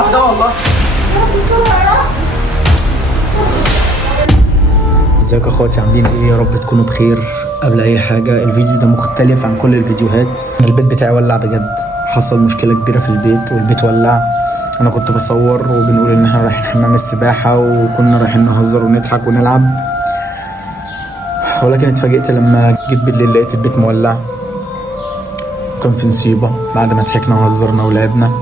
لوحدها والله. ازيكم يا اخواتي، عاملين ايه؟ يا رب تكونوا بخير. قبل اي حاجه، الفيديو ده مختلف عن كل الفيديوهات. البيت بتاعي ولع بجد، حصل مشكله كبيره في البيت والبيت ولع. انا كنت بصور وبنقول ان احنا رايحين حمام السباحه وكنا رايحين نهزر ونضحك ونلعب، ولكن اتفاجئت لما جيت بالليل لقيت البيت مولع. كان في نصيبه بعد ما ضحكنا وهزرنا ولعبنا.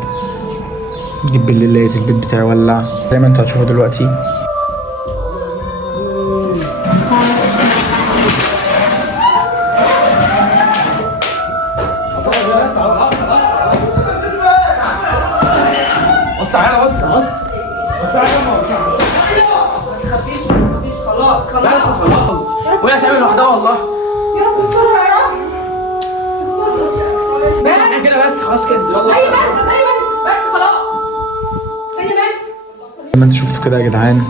جيت بالليل لقيت البيت بتاعي ولع زي ما انتوا هتشوفوا دلوقتي. بص على بص على ما تخافيش خلاص وهي هتعمل لوحدها والله. يا رب استرها يا رب. احنا كده بس خلاص كده. زي ما انت بس خلاص. زي ما انت. زي ما انتوا شفتوا كده يا جدعان،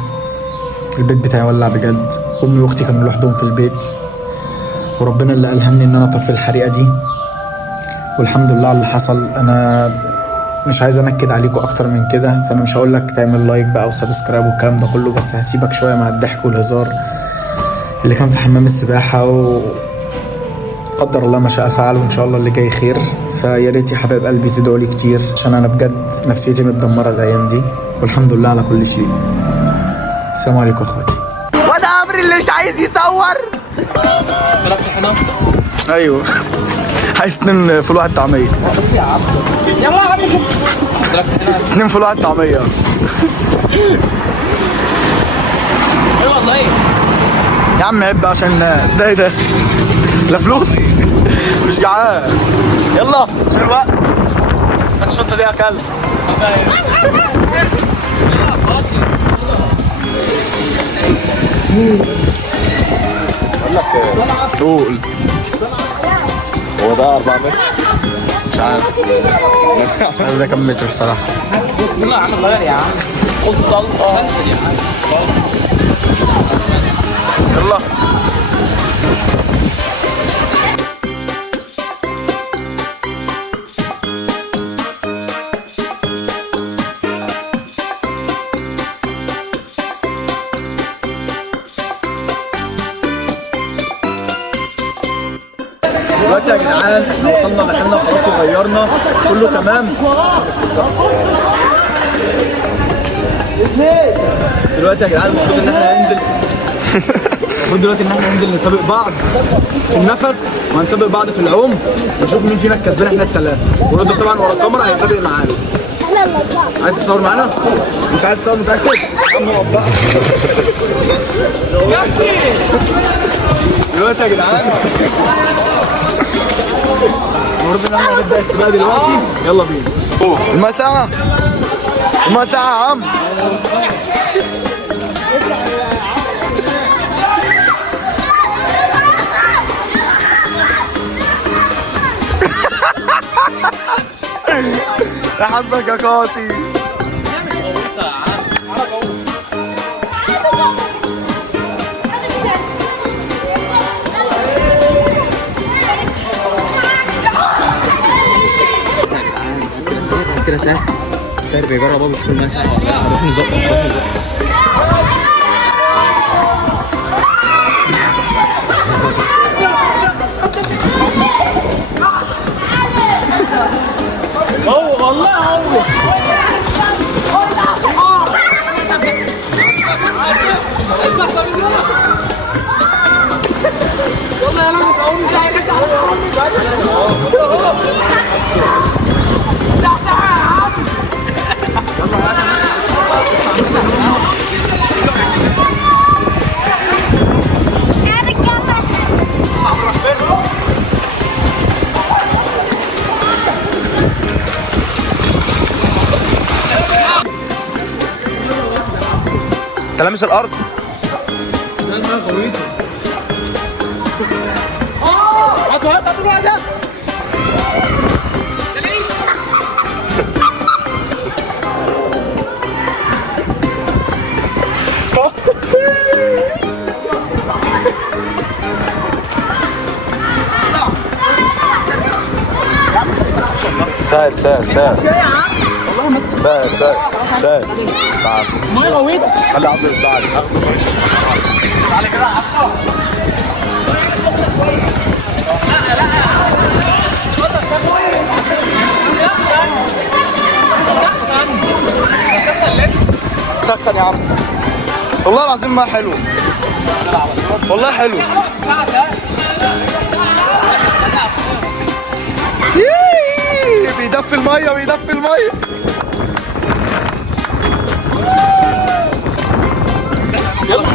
البيت بتاعي ولع بجد. امي واختي كانوا لوحدهم في البيت، وربنا اللي الهمني ان انا اطفي الحريقه دي، والحمد لله على اللي حصل. انا مش عايز انكد عليكم اكتر من كده، فانا مش هقول لك تعمل لايك بقى وسبسكرايب والكلام ده كله، بس هسيبك شويه مع الضحك والهزار اللي كان في حمام السباحه، وقدر الله ما شاء فعل، وان شاء الله اللي جاي خير. فيا ريت يا حبايب قلبي تدعوا لي كتير، عشان انا بجد نفسيتي متدمره الايام دي، والحمد لله على كل شيء. السلام عليكم اخواتي. وده عمرو اللي مش عايز يصور. ايوه عايز 2 فول واحد طعميه. بس يا عم يا عم 2 فول واحد طعميه. ايوه والله. يا عم عيب بقى عشان الناس. ده ايه ده؟ لا فلوس مش جعان. يلا عشان الوقت. هات الشنطه دي يا كلب. بقول لك قول. هو ده 4 متر؟ مش عارف. ده كام متر بصراحه. يلا يا عم غير يا عم. خد طلقه انزل يا عم. يلا. دلوقتي يا جدعان احنا وصلنا دخلنا خلاص وغيرنا كله تمام. دلوقتي يا جدعان المفروض ان احنا هننزل دلوقتي ان احنا ننزل نسابق بعض في النفس، وهنسابق بعض في العوم، ونشوف مين فينا الكسبان احنا الثلاثه. ورد طبعا ورا الكاميرا هيسابق معانا. عايز تصور معانا؟ انت عايز تصور متاكد؟ يا عم اقف بقى. دلوقتي يا جدعان المفروض ان احنا هنبدا السباق دلوقتي. يلا بينا. المساحه يا عم. يا حظك يا قاطي. كده سهل بيجرب ابو في المسا. نروح نزق. هو والله هو والله يا لما تقوم انت لامس الارض. سهل سهل سهل. والله ماسك سهل سهل. تعال تعال ميه غويطه. خلي عبد يزعل اخده فريش. تعالى كده يا عبده. سخن يا عم. والله العظيم ما حلو. والله حلو. بيدفي الميه بيدفي الميه. يلا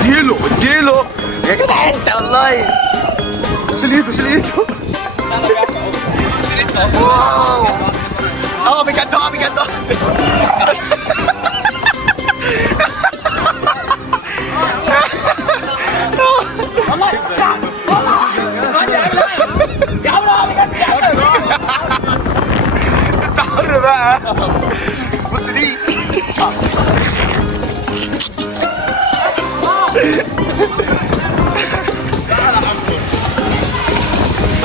اديله اديله يا جدع انت والله. شيل ايده شيل ايده. بجد بجد. والله تعب والله. يا عمرو بجد انت حر بقى. بص دي.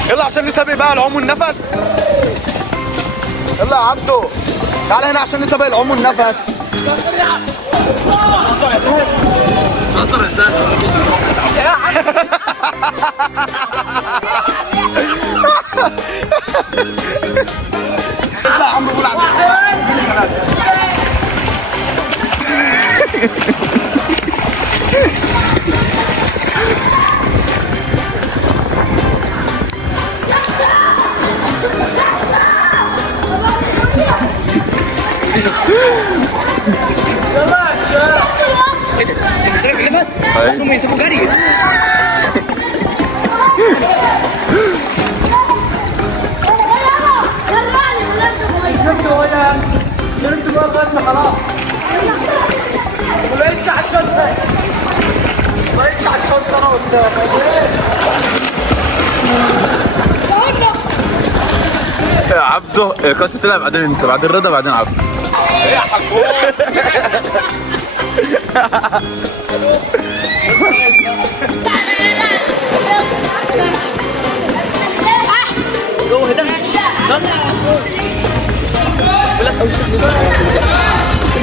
يلا عشان نسابق بقى العوم والنفس. يلا يا عبدو تعالى هنا عشان نسابق العوم والنفس. نصر ازاي؟ يلا يا عم قول على بس عشان يسيبوا جري. شربت بقى بس خلاص. ما بقتش عطشان تاني. ما بقتش عطشان سنه قدام. يا عبده كنت تلعب بعدين انت بعدين رضا بعدين عبده. يا حكوم. جوه ده لا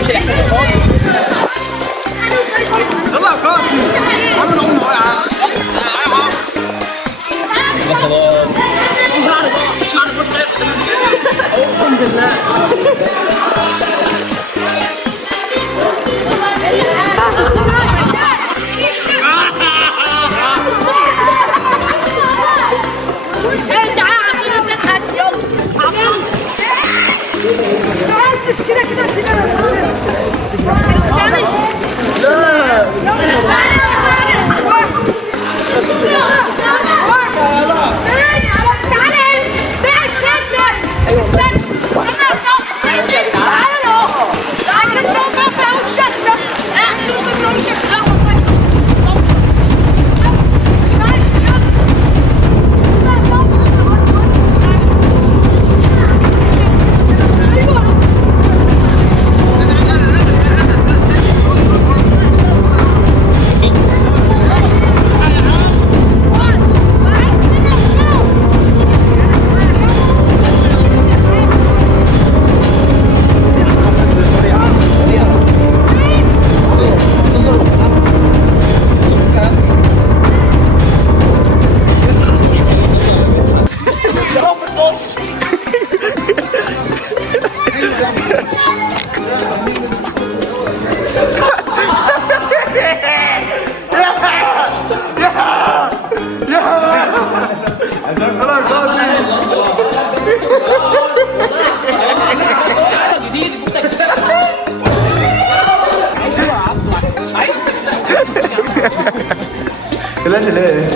مش الاحساس خالص. يلا يا كابتن عامل عمر اهو يا عم. اقسم بالله. ثلاثة ليه؟